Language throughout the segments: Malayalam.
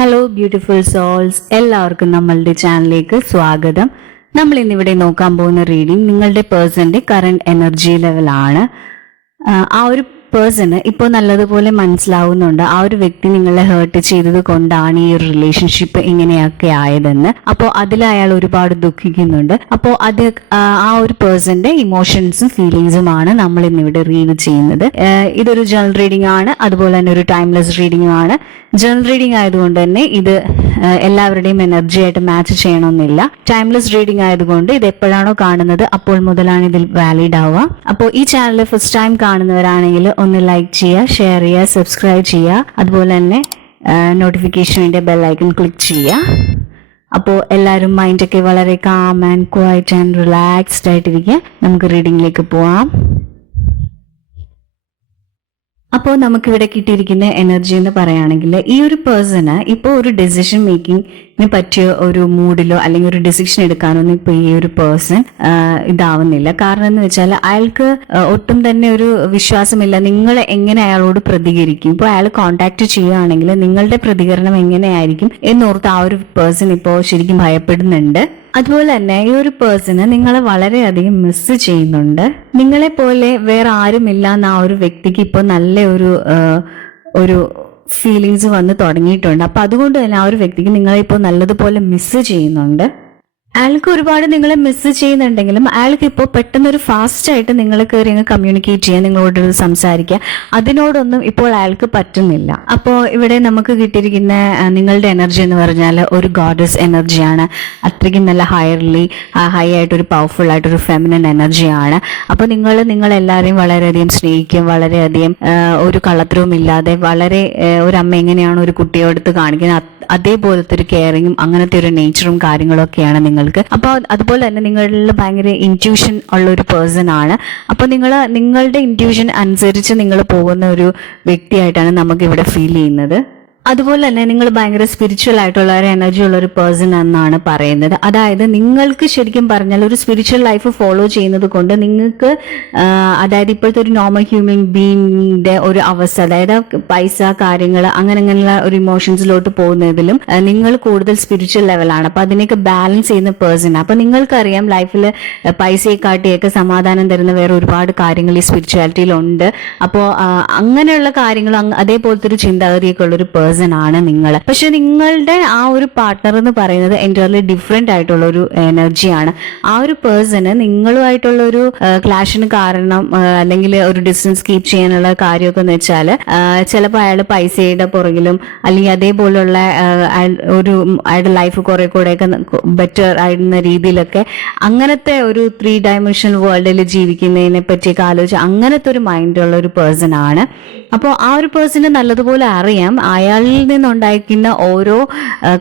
ഹലോ ബ്യൂട്ടിഫുൾ സോൾസ്, എല്ലാവർക്കും നമ്മളുടെ ചാനലിലേക്ക് സ്വാഗതം. നമ്മൾ ഇന്നിവിടെ നോക്കാൻ പോകുന്ന റീഡിംഗ് നിങ്ങളുടെ പേഴ്സന്റെ കറണ്ട് എനർജി ലെവലാണ്. ആ ഒരു പേഴ്സണ് ഇപ്പോൾ നല്ലതുപോലെ മനസ്സിലാവുന്നുണ്ട് ആ ഒരു വ്യക്തി നിങ്ങളെ ഹേർട്ട് ചെയ്തത് കൊണ്ടാണ് ഈ ഒരു റിലേഷൻഷിപ്പ് ഇങ്ങനെയൊക്കെ ആയതെന്ന്. അപ്പോൾ അതിൽ അയാൾ ഒരുപാട് ദുഃഖിക്കുന്നുണ്ട്. അപ്പോൾ അത് ആ ഒരു പേഴ്സന്റെ ഇമോഷൻസും ഫീലിങ്സുമാണ് നമ്മൾ ഇന്നിവിടെ റീഡ് ചെയ്യുന്നത്. ഇതൊരു ജനറൽ റീഡിംഗ് ആണ്, അതുപോലെ തന്നെ ഒരു ടൈംലെസ് റീഡിംഗും ആണ്. ജനറൽ റീഡിംഗ് ആയതുകൊണ്ട് തന്നെ ഇത് എല്ലാവരുടെയും എനർജി ആയിട്ട് മാച്ച് ചെയ്യണമെന്നില്ല. ടൈംലെസ് റീഡിംഗ് ആയതുകൊണ്ട് ഇത് എപ്പോഴാണോ കാണുന്നത് അപ്പോൾ മുതലാണ് ഇതിൽ വാലിഡ് ആവുക. അപ്പോൾ ഈ ചാനൽ ഫസ്റ്റ് ടൈം കാണുന്നവരാണെങ്കിൽ ഒന്ന് ലൈക്ക് ചെയ്യുക, ഷെയർ ചെയ്യുക, സബ്സ്ക്രൈബ് ചെയ്യുക, അതുപോലെ തന്നെ നോട്ടിഫിക്കേഷനിന്റെ ബെൽ ഐക്കൺ ക്ലിക്ക് ചെയ്യുക. അപ്പോൾ എല്ലാവരും മൈൻഡൊക്കെ വളരെ calm and quiet and relaxed ആയിട്ടിരിക്കുക. നമുക്ക് റീഡിംഗിലേക്ക് പോവാം. അപ്പോൾ നമുക്കിവിടെ കിട്ടിയിരിക്കുന്ന എനർജി എന്ന് പറയുകയാണെങ്കിൽ ഈ ഒരു പേഴ്സണ് ഇപ്പോൾ ഒരു ഡെസിഷൻ മേക്കിങ്ങിന് പറ്റിയ ഒരു മൂഡിലോ അല്ലെങ്കിൽ ഒരു ഡെസിഷൻ എടുക്കാനൊന്നും ഇപ്പോൾ ഈ ഒരു പേഴ്സൺ ഇതാവുന്നില്ല. കാരണം എന്ന് വെച്ചാൽ അയാൾക്ക് ഒട്ടും തന്നെ ഒരു വിശ്വാസമില്ല നിങ്ങൾ എങ്ങനെ അയാളോട് പ്രതികരിക്കും. ഇപ്പോൾ അയാൾ കോണ്ടാക്ട് ചെയ്യുകയാണെങ്കിൽ നിങ്ങളുടെ പ്രതികരണം എങ്ങനെയായിരിക്കും എന്നോർത്ത് ആ ഒരു പേഴ്സൺ ഇപ്പോൾ ശരിക്കും ഭയപ്പെടുന്നുണ്ട്. അതുപോലെ തന്നെ ഈ ഒരു പേഴ്സണ് നിങ്ങളെ വളരെയധികം മിസ് ചെയ്യുന്നുണ്ട്. നിങ്ങളെ പോലെ വേറെ ആരുമില്ല എന്ന ആ ഒരു വ്യക്തിക്ക് ഇപ്പോൾ നല്ല ഒരു ഫീലിങ്സ് വന്ന് തുടങ്ങിയിട്ടുണ്ട്. അപ്പൊ അതുകൊണ്ട് തന്നെ ആ ഒരു വ്യക്തിക്ക് നിങ്ങളെ ഇപ്പോൾ നല്ലതുപോലെ മിസ് ചെയ്യുന്നുണ്ട്. അയാൾക്ക് ഒരുപാട് നിങ്ങളെ മിസ് ചെയ്യുന്നുണ്ടെങ്കിലും അയാൾക്ക് ഇപ്പോൾ പെട്ടെന്നൊരു ഫാസ്റ്റ് ആയിട്ട് നിങ്ങൾ കയറി അങ്ങ് കമ്മ്യൂണിക്കേറ്റ് ചെയ്യാൻ, നിങ്ങളോട് സംസാരിക്കുക, അതിനോടൊന്നും ഇപ്പോൾ അയാൾക്ക് പറ്റുന്നില്ല. അപ്പോൾ ഇവിടെ നമുക്ക് കിട്ടിയിരിക്കുന്ന നിങ്ങളുടെ എനർജി എന്ന് പറഞ്ഞാൽ ഒരു ഗോഡസ് എനർജിയാണ്. അത്രയ്ക്കും നല്ല ഹൈ ആയിട്ടൊരു പവർഫുൾ ആയിട്ടൊരു ഫെമിനൻ എനർജിയാണ്. അപ്പോൾ നിങ്ങളെല്ലാവരെയും വളരെയധികം സ്നേഹിക്കും, വളരെയധികം ഒരു കള്ളത്തരവും ഇല്ലാതെ വളരെ ഒരു അമ്മ എങ്ങനെയാണ് ഒരു കുട്ടിയോടത്ത് കാണിക്കുന്നത് അതേപോലത്തെ ഒരു കെയറിങ്ങും അങ്ങനത്തെ ഒരു നേച്ചറും കാര്യങ്ങളൊക്കെയാണ് നിങ്ങൾക്ക്. അപ്പോൾ അതുപോലെ തന്നെ നിങ്ങളിൽ ഭയങ്കര ഇൻറ്റ്യൂഷൻ ഉള്ള ഒരു പേഴ്സൺ ആണ്. അപ്പോൾ നിങ്ങളുടെ ഇൻറ്റ്യൂഷൻ അനുസരിച്ച് നിങ്ങൾ പോകുന്ന ഒരു വ്യക്തിയായിട്ടാണ് നമുക്ക് ഇവിടെ ഫീൽ ചെയ്യുന്നത്. അതുപോലെ തന്നെ നിങ്ങൾ ഭയങ്കര സ്പിരിച്വൽ ആയിട്ടുള്ള ഒരു എനർജി ഉള്ള ഒരു പേഴ്സൺ എന്നാണ് പറയുന്നത്. അതായത് നിങ്ങൾക്ക് ശരിക്കും പറഞ്ഞാൽ ഒരു സ്പിരിച്വൽ ലൈഫ് ഫോളോ ചെയ്യുന്നത് കൊണ്ട് നിങ്ങൾക്ക് അതായത് ഇപ്പോഴത്തെ ഒരു നോർമൽ ഹ്യൂമൻ ബീയിങ്ങിന്റെ ഒരു അവസ്ഥ, അതായത് പൈസ കാര്യങ്ങൾ അങ്ങനെയുള്ള ഒരു ഇമോഷൻസിലോട്ട് പോകുന്നതിലും നിങ്ങൾ കൂടുതൽ സ്പിരിച്വൽ ലെവലാണ്. അപ്പൊ അതിനെയൊക്കെ ബാലൻസ് ചെയ്യുന്ന പേഴ്സൺ. അപ്പൊ നിങ്ങൾക്കറിയാം ലൈഫിൽ പൈസയെ കാട്ടിയൊക്കെ സമാധാനം തരുന്ന വേറെ ഒരുപാട് കാര്യങ്ങൾ ഈ സ്പിരിച്വാലിറ്റിയിലുണ്ട്. അപ്പോൾ അങ്ങനെയുള്ള കാര്യങ്ങൾ അതേപോലത്തെ ഒരു ചിന്താഗതിയൊക്കെ ഉള്ള ഒരു പേഴ്സൺ ആണ് നിങ്ങൾ. പക്ഷെ നിങ്ങളുടെ ആ ഒരു പാർട്ട്ണർ എന്ന് പറയുന്നത് എൻറ്റയർലി ഡിഫറെന്റ് ആയിട്ടുള്ള ഒരു എനർജിയാണ്. ആ ഒരു പേഴ്സണ് നിങ്ങളുമായിട്ടുള്ള ഒരു ക്ലാഷിന് കാരണം അല്ലെങ്കിൽ ഒരു ഡിസ്റ്റൻസ് കീപ്പ് ചെയ്യാനുള്ള കാര്യമൊക്കെ എന്ന് വെച്ചാൽ ചിലപ്പോൾ അയാൾ പൈസയുടെ പുറകിലും അല്ലെങ്കിൽ അതേപോലുള്ള അയാളുടെ ലൈഫ് കുറെ കൂടെയൊക്കെ ബെറ്റർ ആയിരുന്ന രീതിയിലൊക്കെ അങ്ങനത്തെ ഒരു 3 ഡയമെൻഷണൽ വേൾഡിൽ ജീവിക്കുന്നതിനെ പറ്റിയൊക്കെ ആലോചിച്ച് അങ്ങനത്തെ ഒരു മൈൻഡുള്ള ഒരു പേഴ്സൺ ആണ്. അപ്പോൾ ആ ഒരു പേഴ്സണ് നല്ലതുപോലെ അറിയാം അയാളിൽ നിന്നുണ്ടായിരിക്കുന്ന ഓരോ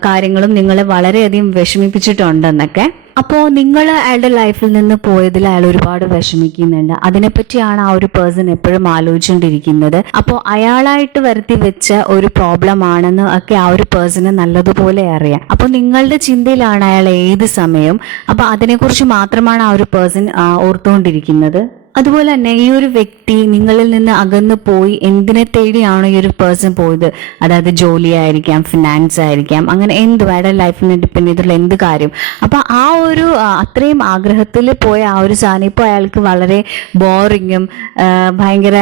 കാര്യങ്ങളും നിങ്ങളെ വളരെയധികം വിഷമിപ്പിച്ചിട്ടുണ്ടെന്നൊക്കെ. അപ്പോൾ നിങ്ങൾ അയാളുടെ ലൈഫിൽ നിന്ന് പോയതിൽ അയാൾ ഒരുപാട് വിഷമിക്കുന്നുണ്ട്. അതിനെപ്പറ്റിയാണ് ആ ഒരു പേഴ്സൺ എപ്പോഴും ആലോചിച്ചുകൊണ്ടിരിക്കുന്നത്. അപ്പോൾ അയാളായിട്ട് വരുത്തി വെച്ച ഒരു പ്രോബ്ലം ആണെന്ന് ഒക്കെ ആ ഒരു പേഴ്സണ് നല്ലതുപോലെ അറിയാം. അപ്പോൾ നിങ്ങളുടെ ചിന്തയിലാണ് അയാൾ ഏത് സമയവും. അപ്പോൾ അതിനെക്കുറിച്ച് മാത്രമാണ് ആ ഒരു പേഴ്സൺ ഓർത്തുകൊണ്ടിരിക്കുന്നത്. അതുപോലെ തന്നെ ഈ ഒരു വ്യക്തി നിങ്ങളിൽ നിന്ന് അകന്നു പോയി എന്തിനെ തേടിയാണോ ഈ ഒരു പേഴ്സൺ പോയത്, അതായത് ജോലി ആയിരിക്കാം, ഫിനാൻസ് ആയിരിക്കാം, അങ്ങനെ അയാളുടെ ലൈഫിനെ ഡിപ്പെൻഡ് ചെയ്തിട്ടുള്ള എന്ത് കാര്യം. അപ്പൊ ആ ഒരു അത്രയും ആഗ്രഹത്തിൽ പോയ ആ ഒരു സാധനം ഇപ്പോൾ അയാൾക്ക് വളരെ ബോറിങ്ങും ഭയങ്കര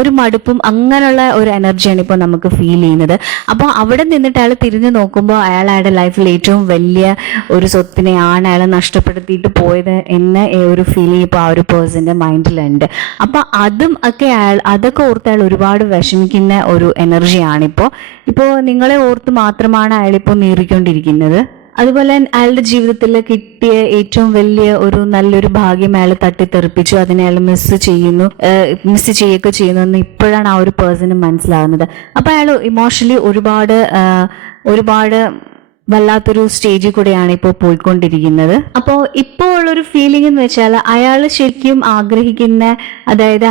ഒരു മടുപ്പും അങ്ങനെയുള്ള ഒരു എനർജിയാണ് ഇപ്പോൾ നമുക്ക് ഫീൽ ചെയ്യുന്നത്. അപ്പോൾ അവിടെ നിന്നിട്ട് അയാൾ തിരിഞ്ഞു നോക്കുമ്പോൾ അയാളുടെ ലൈഫിൽ ഏറ്റവും വലിയ ഒരു സ്വത്തിനെയാണ് അയാൾ നഷ്ടപ്പെടുത്തിയിട്ട് പോയത് എന്ന ഒരു ഫീലിംഗ് ഇപ്പോൾ ആ ഒരു പേഴ്സന്റെ മൈൻഡിലുണ്ട്. അപ്പൊ അതൊക്കെ ഓർത്ത് അയാൾ ഒരുപാട് വിഷമിക്കുന്ന ഒരു എനർജിയാണ് ഇപ്പോ നിങ്ങളെ ഓർത്ത് മാത്രമാണ് അയാളിപ്പോൾ നീറിക്കൊണ്ടിരിക്കുന്നത്. അതുപോലെ അയാളുടെ ജീവിതത്തിൽ കിട്ടിയ ഏറ്റവും വലിയ ഒരു നല്ലൊരു ഭാഗ്യം അയാൾ തട്ടിത്തെറിപ്പിച്ചു. അതിനെ അയാൾ മിസ് ചെയ്യുകയൊക്കെ ചെയ്യുന്നു എന്ന് ഇപ്പോഴാണ് ആ ഒരു പേഴ്സണ് മനസ്സിലാകുന്നത്. അപ്പൊ അയാൾ ഇമോഷണലി ഒരുപാട് വല്ലാത്തൊരു സ്റ്റേജിൽ കൂടെയാണ് ഇപ്പോൾ പോയിക്കൊണ്ടിരിക്കുന്നത്. അപ്പോൾ ഇപ്പോൾ ഉള്ളൊരു ഫീലിംഗ് എന്ന് വെച്ചാൽ അയാൾ ശരിക്കും ആഗ്രഹിക്കുന്ന, അതായത്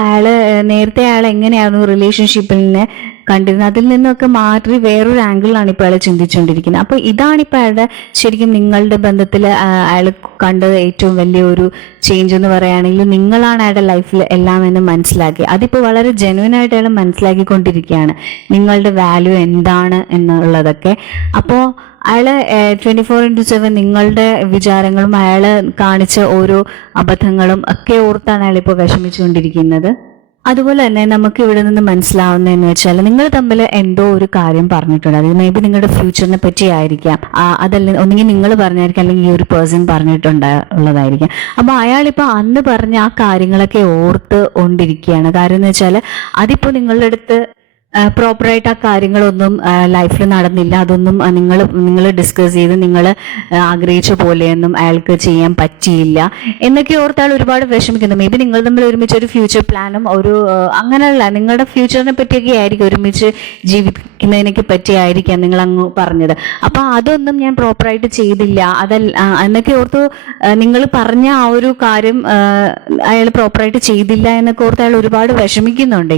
നേരത്തെ അയാൾ എങ്ങനെയായിരുന്നു റിലേഷൻഷിപ്പിനെ കണ്ടിരുന്നത്, അതിൽ നിന്നൊക്കെ മാറി വേറൊരു ആംഗിളിലാണ് ഇപ്പോൾ അയാൾ ചിന്തിച്ചുകൊണ്ടിരിക്കുന്നത്. അപ്പോൾ ഇതാണ് ഇപ്പോൾ അയാളുടെ ശരിക്കും നിങ്ങളുടെ ബന്ധത്തിൽ അയാൾ കണ്ടത് ഏറ്റവും വലിയൊരു ചേഞ്ച് എന്ന് പറയുകയാണെങ്കിൽ നിങ്ങളാണ് അയാളുടെ ലൈഫിൽ എല്ലാം എന്ന് മനസ്സിലാക്കി. അതിപ്പോൾ വളരെ ജെന്യുവൻ ആയിട്ട് അയാൾ മനസ്സിലാക്കിക്കൊണ്ടിരിക്കുകയാണ് നിങ്ങളുടെ വാല്യൂ എന്താണ് എന്നുള്ളതൊക്കെ. അപ്പോൾ അയാള് 24/7 നിങ്ങളുടെ വിചാരങ്ങളും അയാള് കാണിച്ച ഓരോ അബദ്ധങ്ങളും ഒക്കെ ഓർത്താണ് അയാളിപ്പോൾ വിഷമിച്ചുകൊണ്ടിരിക്കുന്നത്. അതുപോലെ തന്നെ നമുക്ക് ഇവിടെ നിന്ന് മനസ്സിലാവുന്നതെന്ന് വെച്ചാൽ നിങ്ങൾ തമ്മിൽ എന്തോ ഒരു കാര്യം പറഞ്ഞിട്ടുണ്ട്. അത് മേ ബി നിങ്ങളുടെ ഫ്യൂച്ചറിനെ പറ്റി ആയിരിക്കാം, അതല്ല ഒന്നെങ്കിൽ നിങ്ങൾ പറഞ്ഞായിരിക്കും, അല്ലെങ്കിൽ ഈ ഒരു പേഴ്സൺ പറഞ്ഞിട്ടുള്ളതായിരിക്കാം. അപ്പൊ അയാളിപ്പോ അന്ന് പറഞ്ഞ ആ കാര്യങ്ങളൊക്കെ ഓർത്ത് കൊണ്ടിരിക്കുകയാണ്. കാര്യം എന്ന് വെച്ചാൽ അതിപ്പോ നിങ്ങളുടെ അടുത്ത് പ്രോപ്പറായിട്ട് ആ കാര്യങ്ങളൊന്നും ലൈഫിൽ നടന്നില്ല. അതൊന്നും നിങ്ങൾ ഡിസ്കസ് ചെയ്ത് നിങ്ങൾ ആഗ്രഹിച്ച പോലെയൊന്നും അയാൾക്ക് ചെയ്യാൻ പറ്റിയില്ല എന്നൊക്കെ ഓർത്ത് അയാൾ ഒരുപാട് വിഷമിക്കുന്നു. മേ ബി നിങ്ങൾ തമ്മിൽ ഒരുമിച്ച് ഒരു ഫ്യൂച്ചർ പ്ലാനും ഒരു അങ്ങനെയല്ല, നിങ്ങളുടെ ഫ്യൂച്ചറിനെ പറ്റിയൊക്കെ ആയിരിക്കും, ഒരുമിച്ച് ജീവിക്കുന്നതിനൊക്കെ പറ്റിയായിരിക്കാം നിങ്ങൾ അങ്ങ് പറഞ്ഞത്. അപ്പൊ അതൊന്നും ഞാൻ പ്രോപ്പറായിട്ട് ചെയ്തില്ല അതല്ല എന്നൊക്കെ ഓർത്ത് നിങ്ങൾ പറഞ്ഞ ആ ഒരു കാര്യം അയാൾ പ്രോപ്പറായിട്ട് ചെയ്തില്ല എന്നൊക്കെ ഓർത്ത് അയാൾ ഒരുപാട് വിഷമിക്കുന്നുണ്ട്.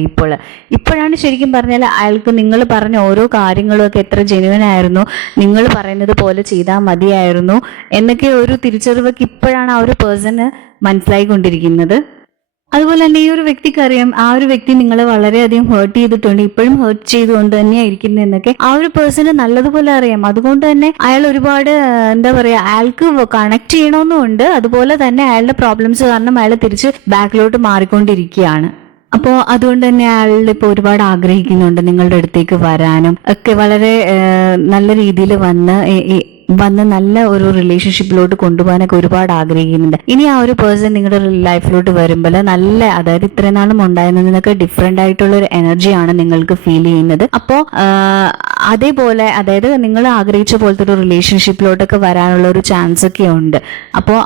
ഇപ്പോഴാണ് ശരിക്കും പറഞ്ഞാൽ അയാൾക്ക് നിങ്ങൾ പറഞ്ഞ ഓരോ കാര്യങ്ങളും ഒക്കെ എത്ര ജെന്യുവൻ ആയിരുന്നു, നിങ്ങൾ പറയുന്നത് പോലെ ചെയ്താൽ മതിയായിരുന്നു എന്നൊക്കെ ഒരു തിരിച്ചറിവൊക്കെ ഇപ്പോഴാണ് ആ ഒരു പേഴ്സണ് മനസ്സിലായിക്കൊണ്ടിരിക്കുന്നത്. അതുപോലെ തന്നെ ഈ ഒരു വ്യക്തിക്കറിയാം ആ ഒരു വ്യക്തി നിങ്ങളെ വളരെയധികം ഹേർട്ട് ചെയ്തിട്ടുണ്ട്, ഇപ്പോഴും ഹേർട്ട് ചെയ്തുകൊണ്ട് തന്നെയായിരിക്കുന്നത് എന്നൊക്കെ ആ ഒരു പേഴ്സണ് നല്ലതുപോലെ അറിയാം. അതുകൊണ്ട് തന്നെ അയാൾ ഒരുപാട് എന്താ പറയാ, അയാൾക്ക് കണക്ട് ചെയ്യണമെന്നുണ്ട്. അതുപോലെ തന്നെ അയാളുടെ പ്രോബ്ലംസ് കാരണം അയാൾ തിരിച്ച് ബാക്കിലോട്ട് മാറിക്കൊണ്ടിരിക്കുകയാണ്. അപ്പോൾ അതുകൊണ്ട് തന്നെ അയാളുടെ ഇപ്പോൾ ഒരുപാട് ആഗ്രഹിക്കുന്നുണ്ട് നിങ്ങളുടെ അടുത്തേക്ക് വരാനും ഒക്കെ, വളരെ നല്ല രീതിയിൽ വന്ന് നല്ല ഒരു റിലേഷൻഷിപ്പിലോട്ട് കൊണ്ടുപോകാനൊക്കെ ഒരുപാട് ആഗ്രഹിക്കുന്നുണ്ട്. ഇനി ആ ഒരു പേഴ്സൺ നിങ്ങളുടെ ലൈഫിലോട്ട് വരുമ്പോൾ നല്ല, അതായത് ഇത്രയും നാളും ഉണ്ടായിരുന്നതിനൊക്കെ ഡിഫറെന്റ് ആയിട്ടുള്ള ഒരു എനർജിയാണ് നിങ്ങൾക്ക് ഫീൽ ചെയ്യുന്നത്. അപ്പോൾ അതേപോലെ, അതായത് നിങ്ങൾ ആഗ്രഹിച്ച പോലത്തെ ഒരു റിലേഷൻഷിപ്പിലോട്ടൊക്കെ വരാനുള്ള ഒരു ചാൻസ് ഒക്കെ ഉണ്ട്. അപ്പോൾ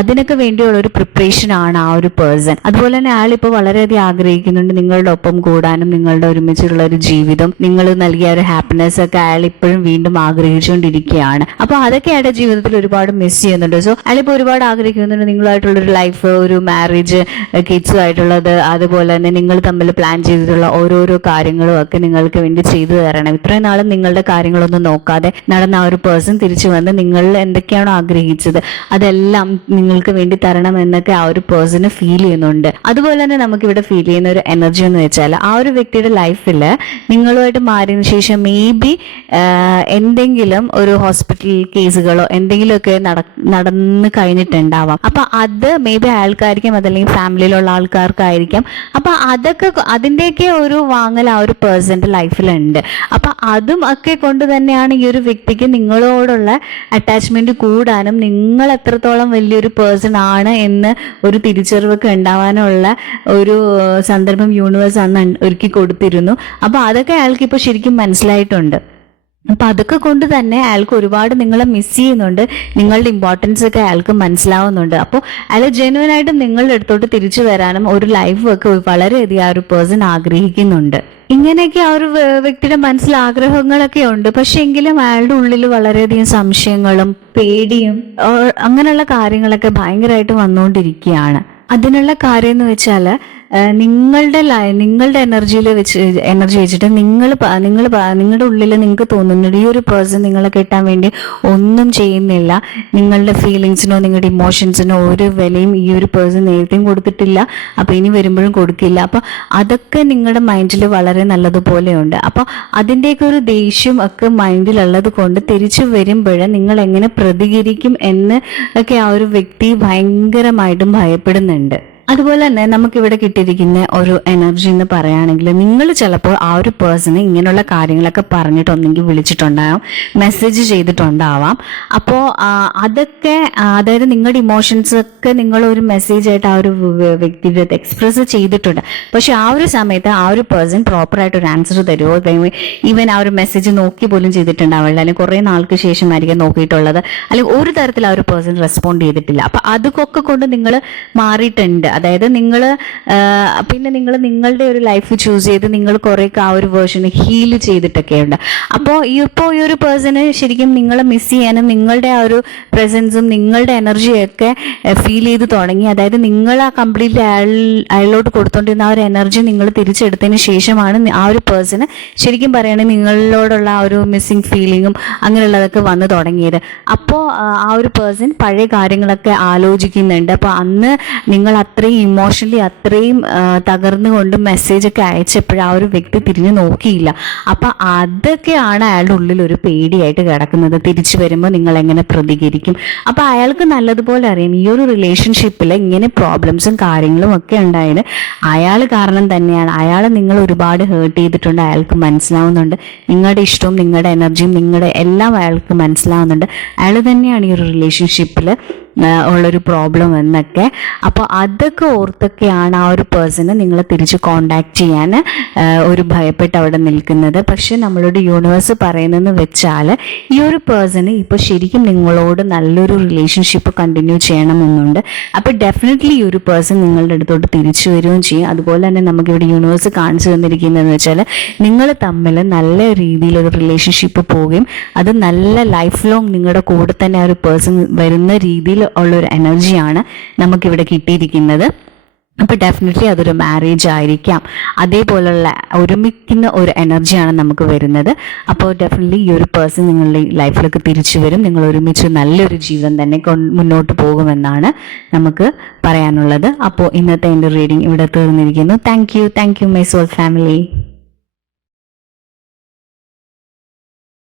അതിനൊക്കെ വേണ്ടിയുള്ള ഒരു പ്രിപ്പറേഷൻ ആണ് ആ ഒരു പേഴ്സൺ. അതുപോലെ തന്നെ അയാൾ ഇപ്പോൾ വളരെയധികം ആഗ്രഹിക്കുന്നുണ്ട് നിങ്ങളുടെ ഒപ്പം കൂടാനും, നിങ്ങളുടെ ഒരുമിച്ചുള്ള ഒരു ജീവിതം, നിങ്ങൾ നൽകിയ ഒരു ഹാപ്പിനെസ് ഒക്കെ അയാൾ ഇപ്പോഴും വീണ്ടും ആഗ്രഹിച്ചുകൊണ്ടിരിക്കുകയാണ്. അപ്പൊ അതൊക്കെ അയാളുടെ ജീവിതത്തിൽ ഒരുപാട് മിസ് ചെയ്യുന്നുണ്ട്. സോ അയാളിപ്പോ ഒരുപാട് ആഗ്രഹിക്കുന്നുണ്ട് നിങ്ങളായിട്ടുള്ളൊരു ലൈഫ്, ഒരു മാരേജ്, കിഡ്സും ആയിട്ടുള്ളത്, അതുപോലെ തന്നെ നിങ്ങൾ തമ്മിൽ പ്ലാൻ ചെയ്തിട്ടുള്ള ഓരോരോ കാര്യങ്ങളും ഒക്കെ നിങ്ങൾക്ക് വേണ്ടി ചെയ്തു തരണം. ഇത്രയും നാളും നിങ്ങളുടെ കാര്യങ്ങളൊന്നും നോക്കാതെ നടന്ന ആ ഒരു പേഴ്സൺ തിരിച്ചു വന്ന് നിങ്ങൾ എന്തൊക്കെയാണോ ആഗ്രഹിച്ചത് അതെല്ലാം നിങ്ങൾക്ക് വേണ്ടി തരണം എന്നൊക്കെ ആ ഒരു പേഴ്സണ് ഫീൽ ചെയ്യുന്നുണ്ട്. അതുപോലെ തന്നെ നമുക്കിവിടെ ഫീൽ ചെയ്യുന്ന ഒരു എനർജി എന്ന് വെച്ചാൽ ആ ഒരു വ്യക്തിയുടെ ലൈഫിൽ നിങ്ങളുമായിട്ട് മാറിയതിനു ശേഷം മേ ബി എന്തെങ്കിലും ഒരു ഹോസ്പിറ്റൽ കേസുകളോ എന്തെങ്കിലുമൊക്കെ നടന്നു കഴിഞ്ഞിട്ടുണ്ടാവാം. അപ്പൊ അത് മേ ബി ആൾക്കാർക്കും അതല്ലെങ്കിൽ ഫാമിലിയിലുള്ള ആൾക്കാർക്കായിരിക്കാം. അപ്പൊ അതൊക്കെ അതിൻ്റെയൊക്കെ ഒരു വാങ്ങൽ ആ ഒരു പേഴ്സന്റെ ലൈഫിലുണ്ട്. അപ്പൊ അതും ഒക്കെ കൊണ്ട് തന്നെയാണ് ഈ ഒരു വ്യക്തിക്ക് നിങ്ങളോടുള്ള അറ്റാച്ച്മെന്റ് കൂടാനും നിങ്ങൾ എത്രത്തോളം വലിയൊരു പേഴ്സൺ ആണ് എന്ന് ഒരു തിരിച്ചറിവൊക്കെ ഉണ്ടാവാനുള്ള ഒരു സന്ദർഭം യൂണിവേഴ്സ് അന്ന് ഒരുക്കി കൊടുത്തിരുന്നു. അപ്പൊ അതൊക്കെ അയാൾക്ക് ഇപ്പൊ ശരിക്കും മനസ്സിലായിട്ടുണ്ട്. അപ്പൊ അതൊക്കെ കൊണ്ട് തന്നെ അയാൾക്ക് ഒരുപാട് നിങ്ങളെ മിസ് ചെയ്യുന്നുണ്ട്, നിങ്ങളുടെ ഇമ്പോർട്ടൻസ് ഒക്കെ അയാൾക്ക് മനസ്സിലാവുന്നുണ്ട്. അപ്പോൾ അയാൾ ജെന്യുവൻ ആയിട്ട് നിങ്ങളുടെ അടുത്തോട്ട് തിരിച്ചു വരാനും ഒരു ലൈഫ് ഒക്കെ വളരെയധികം ആ ഒരു പേഴ്സൺ ആഗ്രഹിക്കുന്നുണ്ട്. ഇങ്ങനെയൊക്കെ ആ ഒരു വ്യക്തിയുടെ മനസ്സിൽ ആഗ്രഹങ്ങളൊക്കെ ഉണ്ട്. പക്ഷെ എങ്കിലും അയാളുടെ ഉള്ളിൽ വളരെയധികം സംശയങ്ങളും പേടിയും അങ്ങനെയുള്ള കാര്യങ്ങളൊക്കെ ഭയങ്കരമായിട്ട് വന്നുകൊണ്ടിരിക്കുകയാണ്. അതിനുള്ള കാര്യം എന്ന് വെച്ചാൽ നിങ്ങളുടെ എനർജി വെച്ചിട്ട് നിങ്ങളുടെ ഉള്ളിൽ നിങ്ങൾക്ക് തോന്നുന്നുണ്ട് ഈ ഒരു പേഴ്സൺ നിങ്ങളെ കിട്ടാൻ വേണ്ടി ഒന്നും ചെയ്യുന്നില്ല, നിങ്ങളുടെ ഫീലിങ്സിനോ നിങ്ങളുടെ ഇമോഷൻസിനോ ഒരു വിലയും ഈ ഒരു പേഴ്സൺ നേരത്തെയും കൊടുത്തിട്ടില്ല, അപ്പൊ ഇനി വരുമ്പോഴും കൊടുക്കില്ല. അപ്പൊ അതൊക്കെ നിങ്ങളുടെ മൈൻഡിൽ വളരെ നല്ലതുപോലെയുണ്ട്. അപ്പൊ അതിൻ്റെയൊക്കെ ഒരു ദേഷ്യം ഒക്കെ മൈൻഡിലുള്ളത് കൊണ്ട് തിരിച്ചു വരുമ്പോൾ നിങ്ങൾ എങ്ങനെ പ്രതികരിക്കും എന്ന് ഒക്കെ ആ ഒരു വ്യക്തി ഭയങ്കരമായിട്ടും ഭയപ്പെടുന്നുണ്ട്. അതുപോലെ തന്നെ നമുക്കിവിടെ കിട്ടിയിരിക്കുന്ന ഒരു എനർജി എന്ന് പറയുകയാണെങ്കിൽ നിങ്ങൾ ചിലപ്പോൾ ആ ഒരു പേഴ്സണ് ഇങ്ങനെയുള്ള കാര്യങ്ങളൊക്കെ പറഞ്ഞിട്ടൊന്നെങ്കിൽ വിളിച്ചിട്ടുണ്ടാവാം, മെസ്സേജ് ചെയ്തിട്ടുണ്ടാവാം. അപ്പോൾ അതൊക്കെ അതായത് നിങ്ങളുടെ ഇമോഷൻസ് ഒക്കെ നിങ്ങൾ ഒരു മെസ്സേജ് ആയിട്ട് ആ ഒരു വ്യക്തിയുടെ എക്സ്പ്രസ് ചെയ്തിട്ടുണ്ട്. പക്ഷെ ആ ഒരു സമയത്ത് ആ ഒരു പേഴ്സൺ പ്രോപ്പറായിട്ട് ഒരു ആൻസർ തരുമോ, ഈവൻ ആ ഒരു മെസ്സേജ് നോക്കി പോലും ചെയ്തിട്ടുണ്ടാവില്ല, അല്ലെങ്കിൽ കുറേ നാൾക്ക് ശേഷമായിരിക്കും നോക്കിയിട്ടുള്ളത്, അല്ലെങ്കിൽ ഒരു തരത്തിൽ ആ ഒരു പേഴ്സൺ റെസ്പോണ്ട് ചെയ്തിട്ടില്ല. അപ്പൊ അതൊക്കെ കൊണ്ട് നിങ്ങൾ മാറിയിട്ടുണ്ട്. അതായത് നിങ്ങൾ പിന്നെ നിങ്ങൾ നിങ്ങളുടെ ഒരു ലൈഫ് ചൂസ് ചെയ്ത് നിങ്ങൾ കുറെ ആ ഒരു വേർഷന് ഹീൽ ചെയ്തിട്ടൊക്കെ ഉണ്ട്. അപ്പോൾ ഈ ഒരു പേഴ്സണ് ശരിക്കും നിങ്ങളെ മിസ് ചെയ്യാനും നിങ്ങളുടെ ആ ഒരു പ്രസൻസും നിങ്ങളുടെ എനർജിയും ഒക്കെ ഫീൽ ചെയ്ത് തുടങ്ങി. അതായത് നിങ്ങൾ ആ കംപ്ലീറ്റ്ലി അയാളോട് കൊടുത്തോണ്ടിരുന്ന ആ ഒരു എനർജി നിങ്ങൾ തിരിച്ചെടുത്തതിന് ശേഷമാണ് ആ ഒരു പേഴ്സണ് ശരിക്കും പറയുകയാണെങ്കിൽ നിങ്ങളോടുള്ള ആ ഒരു മിസ്സിങ് ഫീലിങ്ങും അങ്ങനെയുള്ളതൊക്കെ വന്നു തുടങ്ങിയത്. അപ്പോൾ ആ ഒരു പേഴ്സൺ പഴയ കാര്യങ്ങളൊക്കെ ആലോചിക്കുന്നുണ്ട്. അപ്പോൾ അന്ന് നിങ്ങൾ അത്രയും ഇമോഷണലി അത്രയും തകർന്നുകൊണ്ട് മെസ്സേജൊക്കെ അയച്ചപ്പോൾ ആ ഒരു വ്യക്തി തിരിഞ്ഞു നോക്കിയില്ല. അപ്പം അതൊക്കെയാണ് അയാളുടെ ഉള്ളിൽ ഒരു പേടിയായിട്ട് കിടക്കുന്നത്. തിരിച്ചു വരുമ്പോൾ നിങ്ങൾ എങ്ങനെ പ്രതികരിക്കും? അപ്പം അയാൾക്ക് നല്ലതുപോലെ അറിയാം ഈ ഒരു റിലേഷൻഷിപ്പിൽ ഇങ്ങനെ പ്രോബ്ലംസും കാര്യങ്ങളും ഒക്കെ ഉണ്ടായത് അയാൾ കാരണം തന്നെയാണ്. അയാളെ നിങ്ങൾ ഒരുപാട് ഹേർട്ട് ചെയ്തിട്ടുണ്ട്. അയാൾക്ക് മനസ്സിലാവുന്നുണ്ട് നിങ്ങളുടെ ഇഷ്ടവും നിങ്ങളുടെ എനർജിയും നിങ്ങളുടെ എല്ലാം അയാൾക്ക് മനസ്സിലാവുന്നുണ്ട്. അയാൾ തന്നെയാണ് ഈ ഒരു റിലേഷൻഷിപ്പിൽ ഉള്ളൊരു പ്രോബ്ലം എന്നൊക്കെ. അപ്പോൾ അതൊക്കെ ഓർത്തൊക്കെയാണ് ആ ഒരു പേഴ്സണ് നിങ്ങളെ തിരിച്ച് കോണ്ടാക്ട് ചെയ്യാൻ ഒരു ഭയപ്പെട്ട് അവിടെ നിൽക്കുന്നത്. പക്ഷെ നമ്മളോട് യൂണിവേഴ്സ് പറയുന്നതെന്ന് വെച്ചാൽ ഈ ഒരു പേഴ്സണ് ഇപ്പോൾ ശരിക്കും നിങ്ങളോട് നല്ലൊരു റിലേഷൻഷിപ്പ് കണ്ടിന്യൂ ചെയ്യണമെന്നുണ്ട്. അപ്പോൾ ഡെഫിനറ്റ്ലി ഈ ഒരു പേഴ്സൺ നിങ്ങളുടെ അടുത്തോട്ട് തിരിച്ചു വരികയും ചെയ്യും. അതുപോലെ തന്നെ നമുക്കിവിടെ യൂണിവേഴ്സ് കാണിച്ചു തന്നിരിക്കുന്നതെന്ന് വെച്ചാൽ നിങ്ങൾ തമ്മിൽ നല്ല രീതിയിലൊരു റിലേഷൻഷിപ്പ് പോവുകയും അത് നല്ല ലൈഫ് ലോങ് നിങ്ങളുടെ കൂടെ തന്നെ ആ ഒരു പേഴ്സൺ വരുന്ന രീതിയിൽ ഉള്ളൊരു എനർജിയാണ് നമുക്കിവിടെ കിട്ടിയിരിക്കുന്നത്. അപ്പോൾ ഡെഫിനറ്റ്ലി അതൊരു മാരേജ് ആയിരിക്കാം. അതേപോലുള്ള ഒരുമിക്കുന്ന ഒരു എനർജിയാണ് നമുക്ക് വരുന്നത്. അപ്പോൾ ഡെഫിനറ്റ്ലി ഈ ഒരു പേഴ്സൺ നിങ്ങളുടെ ലൈഫിലേക്ക് തിരിച്ചു വരും. നിങ്ങൾ ഒരുമിച്ച് നല്ലൊരു ജീവിതം തന്നെ മുന്നോട്ട് പോകുമെന്നാണ് നമുക്ക് പറയാനുള്ളത്. അപ്പോൾ ഇന്നത്തെ എൻ്റെ റീഡിംഗ് ഇവിടെ തീർന്നിരിക്കുന്നു. Thank you my soul family.